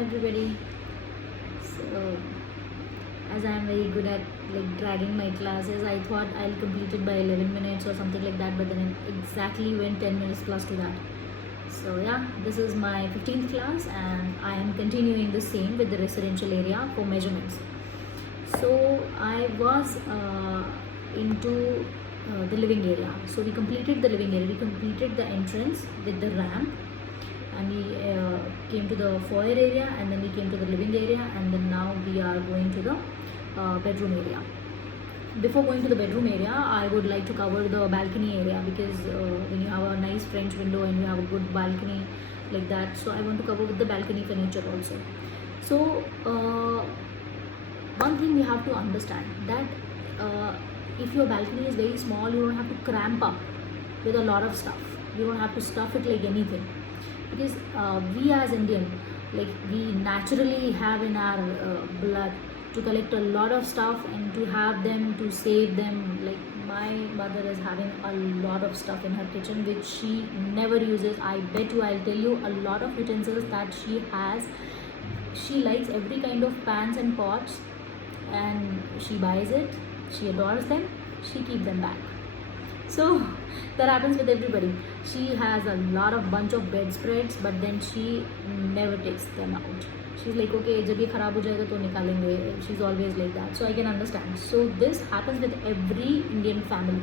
everybody. So, as I am very good at like dragging my classes, I thought I'll complete it by 11 minutes or something like that, but then it exactly went 10 minutes plus to that. So yeah, this is my 15th class and I am continuing the same with the residential area for measurements. So I was into the living area. So we completed the living area. We completed the entrance with the ramp, and we came to the foyer area, and then we came to the living area, and then now we are going to the bedroom area. Before going to the bedroom area, I would like to cover the balcony area, because when you have a nice French window and you have a good balcony like that, so I want to cover with the balcony furniture also. So one thing we have to understand that if your balcony is very small, you don't have to cramp up with a lot of stuff. You don't have to stuff it like anything, because we as Indian, like, we naturally have in our blood to collect a lot of stuff and to have them, to save them. Like, my mother is having a lot of stuff in her kitchen which she never uses. I bet you, I'll tell you, a lot of utensils that she has. She likes every kind of pans and pots, and she buys it, she adores them, she keeps them back. So that happens with everybody. She has a lot of bunch of bedspreads, but then she never takes them out. She's like, okay, जब ये खराब हो जाएगा तो निकालेंगे. She's always like that. So I can understand. So this happens with every Indian family.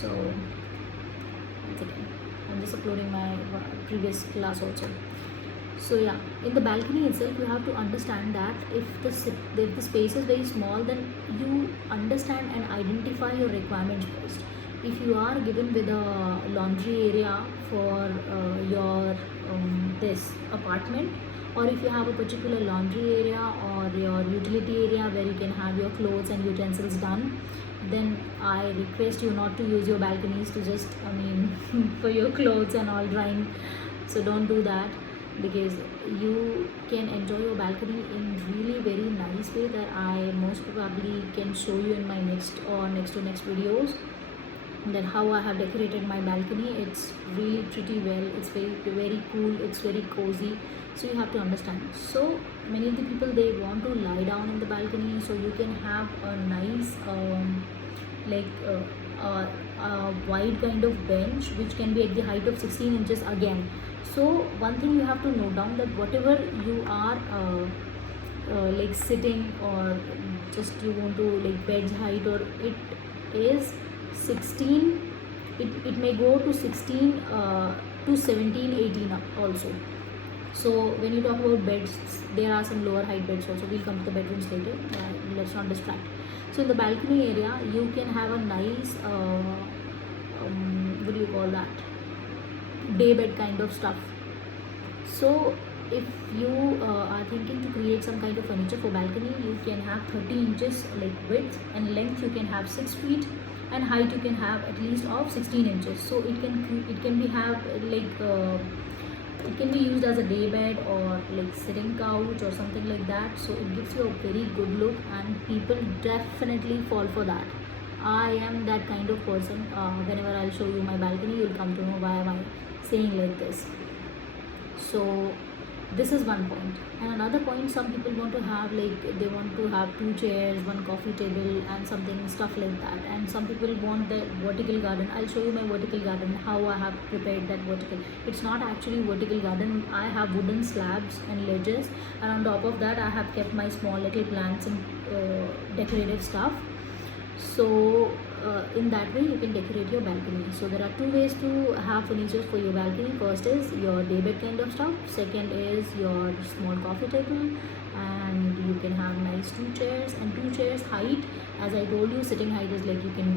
So once again, I'm just uploading my previous class also. So yeah, in the balcony itself, you have to understand that if the space is very small, then you understand and identify your requirements first. If you are given with a laundry area for your this apartment, or if you have a particular laundry area or your utility area where you can have your clothes and utensils done, then I request you not to use your balconies to just, for your clothes and all drying. So don't do that, because you can enjoy your balcony in really very nice way that I most probably can show you in my next or next to next videos, that how I have decorated my balcony. It's really pretty well, it's very cool, it's very cozy. So you have to understand. So many of the people, they want to lie down in the balcony, so you can have a nice a wide kind of bench which can be at the height of 16 inches again. So one thing you have to note down, that whatever you are like sitting, or just you want to like bed's height, or it is 16, it may go to 16 to 17, 18 also. So when you talk about beds, there are some lower height beds also. We'll come to the bedrooms later. Let's not distract. So in the balcony area, you can have a nice what do you call that, day bed kind of stuff. So if you are thinking to create some kind of furniture for balcony, you can have 30 inches like width, and length you can have 6 feet, and height you can have at least of 16 inches. So it can be have like it can be used as a day bed or like sitting couch or something like that. So it gives you a very good look, and people definitely fall for that. I am that kind of person. Whenever I'll show you my balcony, you'll come to know why am I saying like this. So this is one point. And another point, some people want to have, like, they want to have 2 chairs, 1 coffee table and something stuff like that. And some people want the vertical garden. I'll show you my vertical garden, how I have prepared that vertical. It's not actually vertical garden. I have wooden slabs and ledges, and on top of that I have kept my small little plants and decorative stuff. So in that way you can decorate your balcony. So there are 2 ways to have furniture for your balcony. First is your daybed kind of stuff, second is your small coffee table, and you can have nice 2 chairs. And 2 chairs height, as I told you, sitting height is like, you can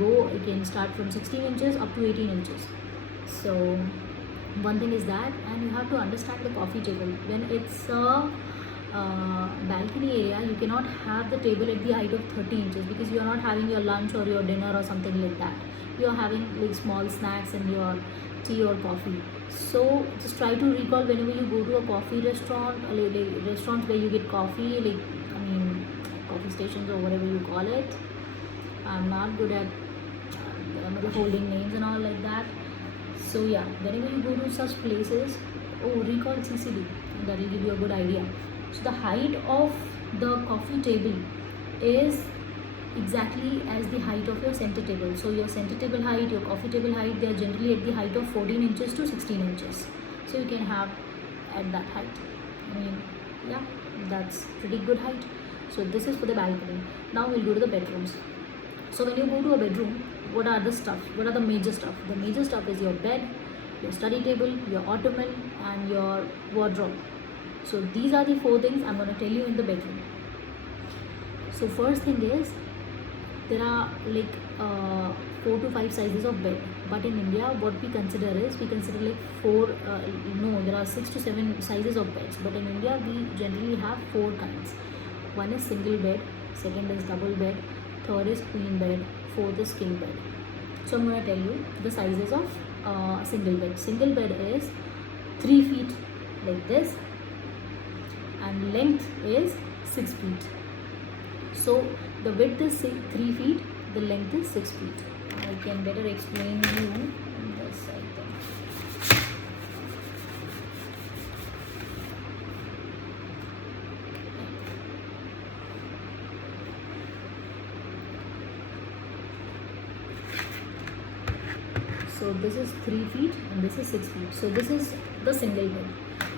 start from 16 inches up to 18 inches. So one thing is that. And you have to understand the coffee table. When it's a balcony area, you cannot have the table at the height of 30 inches, because you are not having your lunch or your dinner or something like that. You are having like small snacks and your tea or coffee. So just try to recall, whenever you go to a coffee restaurant, like restaurants where you get coffee, like, coffee stations or whatever you call it. I'm not good at holding names and all like that. So yeah, whenever you go to such places, recall CCD. that will give you a good idea. So the height of the coffee table is exactly as the height of your center table. So your center table height, your coffee table height, they are generally at the height of 14 inches to 16 inches. So you can have at that height. I mean, yeah, that's pretty good height. So this is for the balcony. Now we'll go to the bedrooms. So when you go to a bedroom, what are the stuff? What are the major stuff? The major stuff is your bed, your study table, your ottoman, and your wardrobe. So these are the 4 things I'm going to tell you in the bedroom. So first thing is, there are like 4 to 5 sizes of bed, but in India what we consider is, we consider like 4 no, there are 6 to 7 sizes of beds, but in India we generally have 4 kinds. One is single bed, second is double bed, third is queen bed, fourth is king bed. So I'm going to tell you the sizes of single bed. Single bed is 3 feet like this, and length is 6 feet. So the width is 3 feet, the length is 6 feet. I can better explain you on this side then. So this is 3 feet and this is 6 feet. So this is the single bed.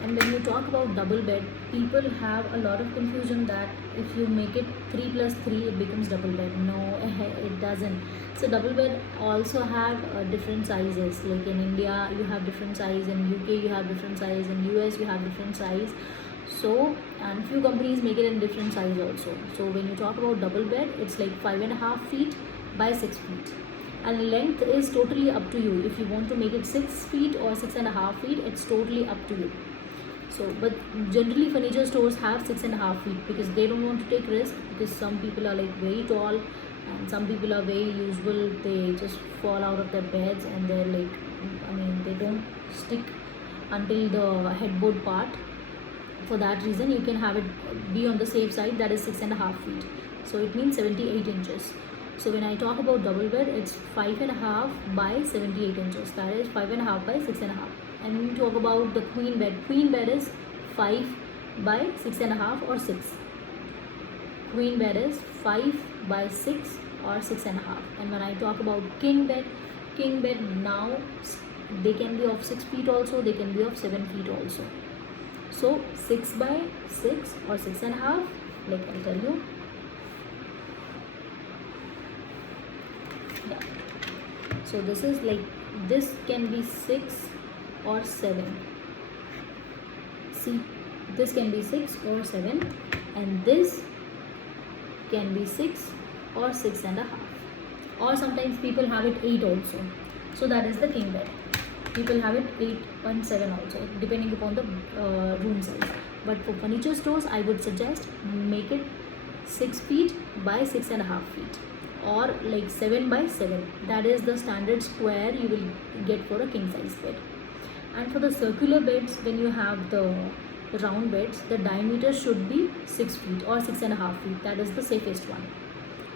And when you talk about double bed, people have a lot of confusion that if you make it 3 plus 3, it becomes double bed. No, it doesn't. So double bed also have different sizes. Like in India, you have different size. In UK, you have different size. In US, you have different size. So, and few companies make it in different size also. So when you talk about double bed, it's like 5.5 feet by 6 feet. And length is totally up to you. If you want to make it 6 feet or 6.5 feet, it's totally up to you. So, but generally furniture stores have 6.5 feet because they don't want to take risk, because some people are like very tall and some people are very usual. They just fall out of their beds and they're like, I mean, they don't stick until the headboard part. For that reason, you can have it be on the safe side, that is 6.5 feet. So it means 78 inches. So when I talk about double bed, it's 5.5 by 78 inches. That is 5.5 by 6.5. And when we talk about the queen bed is 5 by 6.5 or 6. Queen bed is 5 by 6 or 6.5. And when I talk about king bed now, they can be of 6 feet also, they can be of 7 feet also. So 6 by 6 or 6.5, like I'll tell you. Yeah. So this is like, this can be 6 or 7. See, this can be 6 or 7, and this can be 6 or 6.5. Or sometimes people have it 8 also. So that is the king bed. People have it 8.7 also, depending upon the room size. But for furniture stores, I would suggest make it 6 feet by 6.5 feet, or like 7 by 7. That is the standard square you will get for a king size bed. And for the circular beds, when you have the round beds, the diameter should be 6 feet or 6.5 feet. That is the safest one.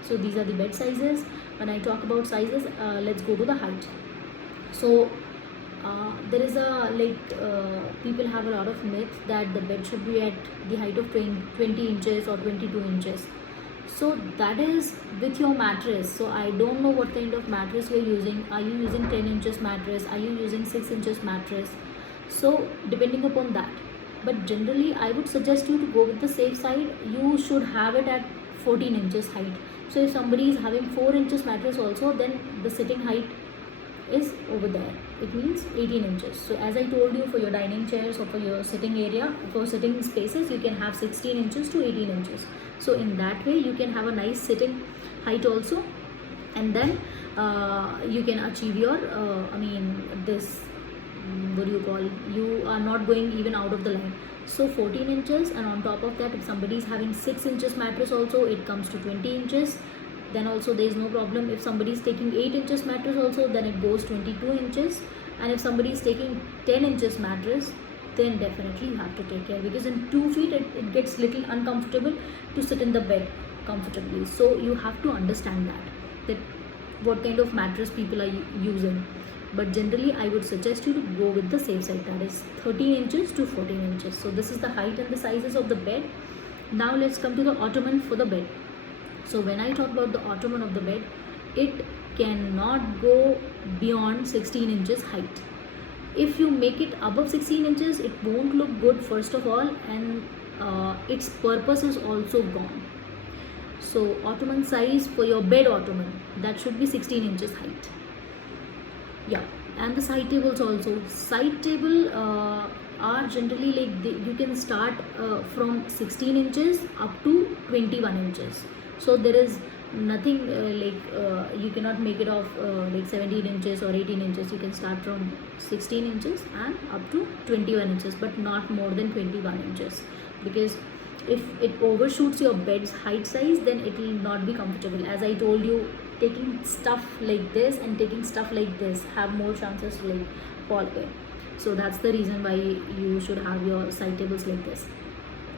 So these are the bed sizes. When I talk about sizes, let's go to the height. So there is a people have a lot of myths that the bed should be at the height of 20 inches or 22 inches. So that is with your mattress. So I don't know what kind of mattress you're using. Are you using 10 inches mattress? Are you using 6 inches mattress? So depending upon that. But generally I would suggest you to go with the safe side. You should have it at 14 inches height. So if somebody is having 4 inches mattress also, then the sitting height is over there. It means 18 inches. So as I told you, for your dining chairs or for your sitting area, for sitting spaces, you can have 16 inches to 18 inches. So in that way you can have a nice sitting height also, and then you can achieve your this, what do you call, you are not going even out of the line. So 14 inches, and on top of that, if somebody is having 6 inches mattress also, it comes to 20 inches. Then also there is no problem. If somebody is taking 8 inches mattress also, then it goes 22 inches. And if somebody is taking 10 inches mattress, then definitely you have to take care, because in 2 feet it gets little uncomfortable to sit in the bed comfortably. So you have to understand that what kind of mattress people are using, but generally I would suggest you to go with the safe side, that is 13 inches to 14 inches. So this is the height and the sizes of the bed. Now let's come to the ottoman for the bed. So when I talk about the ottoman of the bed, it cannot go beyond 16 inches height. If you make it above 16 inches, it won't look good first of all, and its purpose is also gone. So ottoman size for your bed ottoman, that should be 16 inches height. Yeah, and the side tables also. Side table are generally like you can start from 16 inches up to 21 inches. So there is nothing you cannot make it of like 17 inches or 18 inches. You can start from 16 inches and up to 21 inches, but not more than 21 inches, because if it overshoots your bed's height size, then it will not be comfortable. As I told you, taking stuff like this and taking stuff like this have more chances to like fall away. So that's the reason why you should have your side tables like this.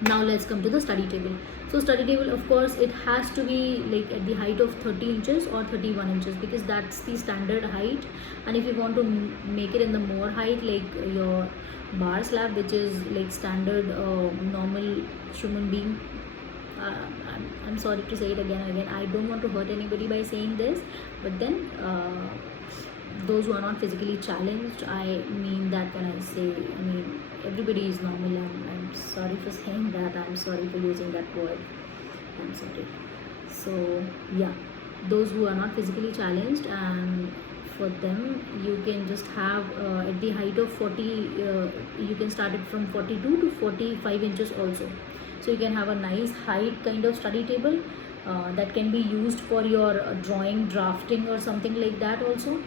Now let's come to the study table. So study table, of course, it has to be like at the height of 30 inches or 31 inches, because that's the standard height. And if you want to make it in the more height, like your bar slab, which is like standard normal human being, I'm sorry to say it again and again, I don't want to hurt anybody by saying this, but then those who are not physically challenged, I mean that when I say, I mean everybody is normal, and I'm sorry for saying that, I'm sorry for using that word, I'm sorry. So yeah, those who are not physically challenged, and for them you can just have at the height of 40, you can start it from 42 to 45 inches also. So you can have a nice height kind of study table that can be used for your drawing, drafting or something like that also.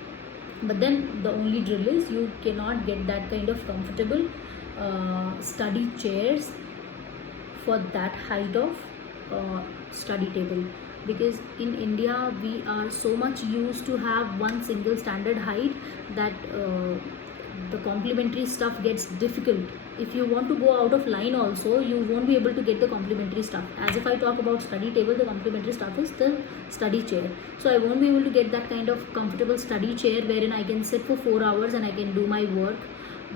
But then the only drill is you cannot get that kind of comfortable study chairs for that height of study table, because in India we are so much used to have one single standard height that the complementary stuff gets difficult. If you want to go out of line also, you won't be able to get the complementary stuff. As if I talk about study table, the complementary stuff is the study chair. So I won't be able to get that kind of comfortable study chair wherein I can sit for 4 hours and I can do my work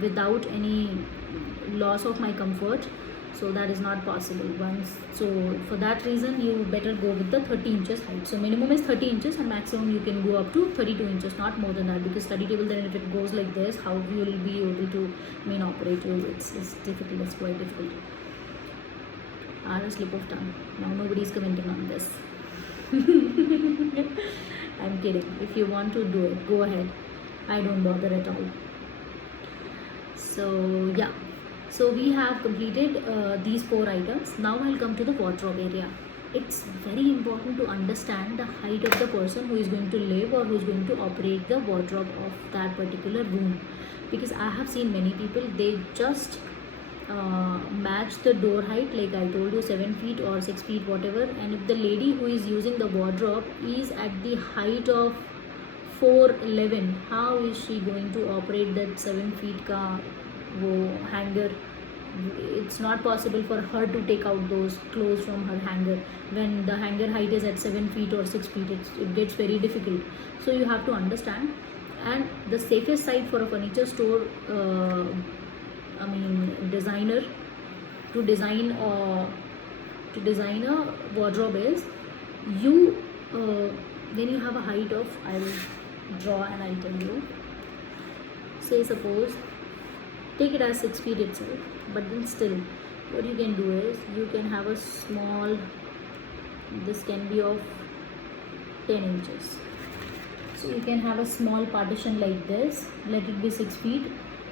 without any loss of my comfort. So that is not possible. So for that reason, you better go with the 30 inches height. So minimum is 30 inches and maximum you can go up to 32 inches, not more than that, because study table, then if it goes like this, how you will be able to operate it? It's difficult, it's quite difficult. A slip of tongue. Now nobody is commenting on this. I'm kidding. If you want to do it, go ahead. I don't bother at all. So yeah. So we have completed these 4 items. Now I'll come to the wardrobe area. It's very important to understand the height of the person who is going to live or who is going to operate the wardrobe of that particular room. Because I have seen many people, they just match the door height, like I told you, 7 feet or 6 feet, whatever. And if the lady who is using the wardrobe is at the height of 4'11", how is she going to operate that 7 feet ka hanger? It's not possible for her to take out those clothes from her hanger when the hanger height is at 7 feet or 6 feet. It gets very difficult. So you have to understand. And the safest side for a furniture store, designer, to design a wardrobe is you when you have a height of, I will draw and I'll tell you. Say suppose, take it as 6 feet itself, but then still what you can do is you can have a small, this can be of 10 inches. So you can have a small partition like this, let it be 6 feet,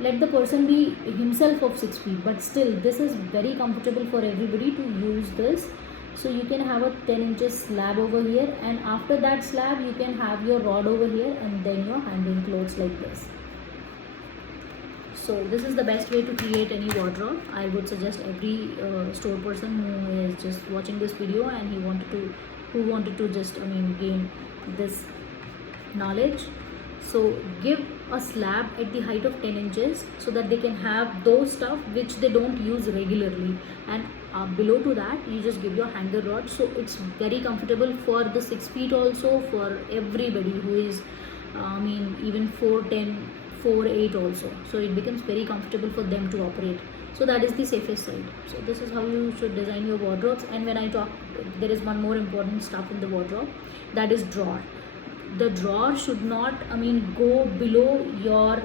let the person be himself of 6 feet, but still this is very comfortable for everybody to use this. So you can have a 10 inches slab over here, and after that slab you can have your rod over here, and then you're hanging clothes like this. So this is the best way to create any wardrobe. I would suggest every store person who is just watching this video and who wanted to just gain this knowledge. So give a slab at the height of 10 inches so that they can have those stuff which they don't use regularly, and below to that you just give your hanger rod, so it's very comfortable for the 6 feet, also for everybody who is even 4'10", 4'8" also, so it becomes very comfortable for them to operate. So that is the safest side. So this is how you should design your wardrobes. And when I talk, there is one more important stuff in the wardrobe, that is drawer. The drawer should not go below your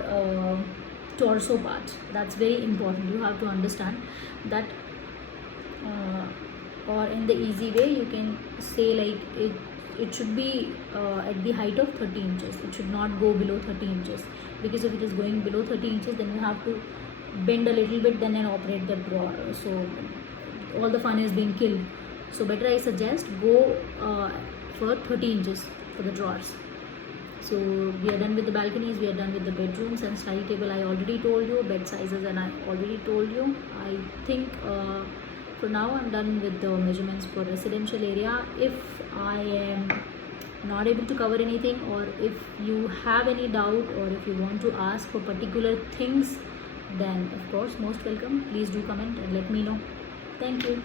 torso part. That's very important. You have to understand that, or in the easy way you can say like it should be at the height of 30 inches. It should not go below 30 inches, because if it is going below 30 inches, then you have to bend a little bit then and operate the drawer, so all the fun is being killed. So better I suggest go for 30 inches for the drawers. So we are done with the balconies, we are done with the bedrooms and study table. I already told you bed sizes, and I already told you. I think for now I'm done with the measurements for residential area. If I am not able to cover anything, or if you have any doubt, or if you want to ask for particular things, then of course most welcome. Please do comment and let me know. Thank you.